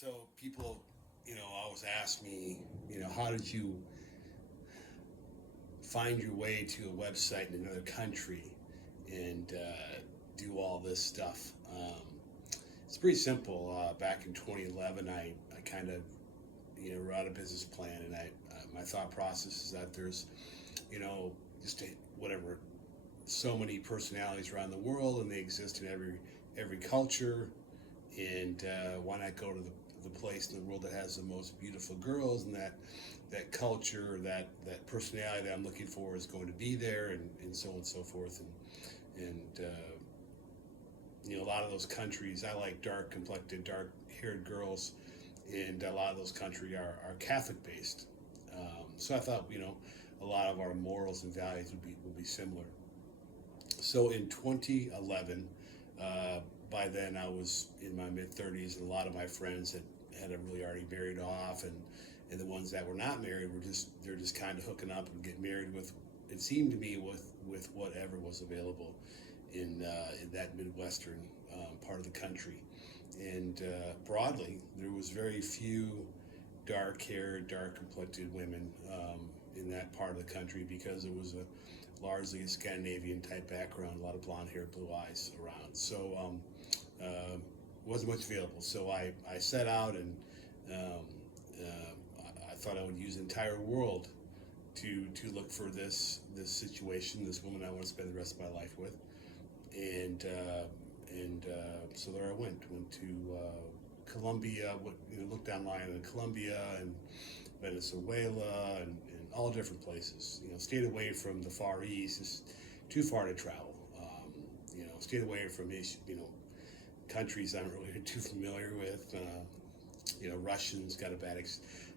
So people, always ask me, how did you find your way to a website in another country and do all this stuff? It's pretty simple. Back in 2011, I kind of, wrote a business plan, and my thought process is that there's, just whatever, so many personalities around the world, and they exist in every culture. And why not go to the place in the world that has the most beautiful girls, and that culture, that personality that I'm looking for is going to be there, and so on and so forth. And a lot of those countries, I like dark complected, dark haired girls, and a lot of those countries are Catholic based. So I thought, a lot of our morals and values would be similar. So in 2011, by then I was in my mid 30s, and a lot of my friends had really already married off, and the ones that were not married they're just kind of hooking up and getting married with, it seemed to me, with whatever was available in that Midwestern part of the country. And broadly, there was very few dark-haired, dark-complected women in that part of the country, because it was largely a Scandinavian type background, a lot of blonde hair, blue eyes around. So wasn't much available. So I set out, and I thought I would use the entire world to look for this situation, this woman I want to spend the rest of my life with. And so there I went to Colombia, looked online in Colombia and Venezuela, and all different places. Stayed away from the Far East; it's too far to travel. Stayed away from countries I'm really too familiar with. Russians got a bad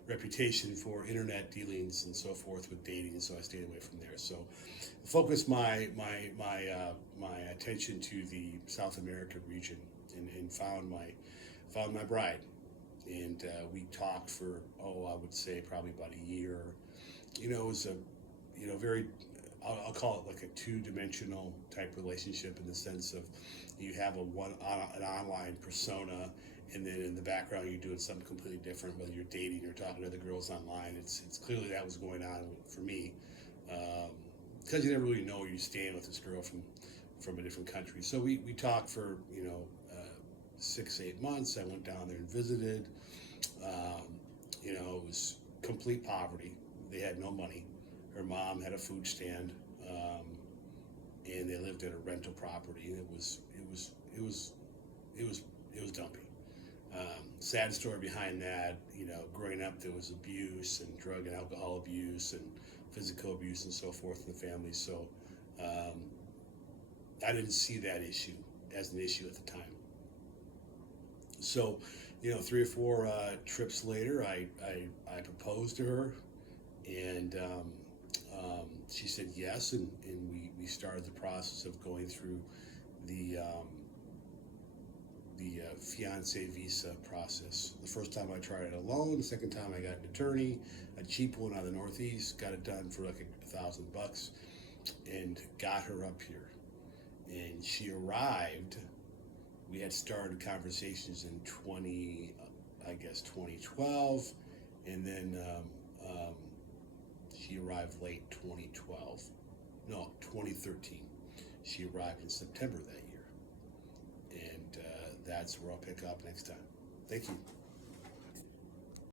reputation for internet dealings and so forth with dating, so I stayed away from there. So, focused my attention to the South America region, and found my bride, and we talked for, I would say probably about a year. It was a very, I'll call it like a two-dimensional type relationship, in the sense of you have an online persona, and then in the background you're doing something completely different, whether you're dating or talking to other girls online. It's clearly that was going on for me, because you never really know where you stand with this girl from a different country. So we talked for 6-8 months. I went down there and visited. It was complete poverty. They had no money. Her mom had a food stand, and they lived in a rental property. And it was dumpy. Sad story behind that. Growing up, there was abuse and drug and alcohol abuse and physical abuse and so forth in the family. So I didn't see that issue as an issue at the time. So, 3 or 4 trips later, I proposed to her, and she said yes, and we started the process of going through the fiance visa process. The first time I tried it alone. The second time I got an attorney, a cheap one out of the Northeast, got it done for like $1,000, and got her up here. And she arrived. We had started conversations in 2012, and then she arrived late 2012. No, 2013. She arrived in September that year, and that's where I'll pick up next time. Thank you.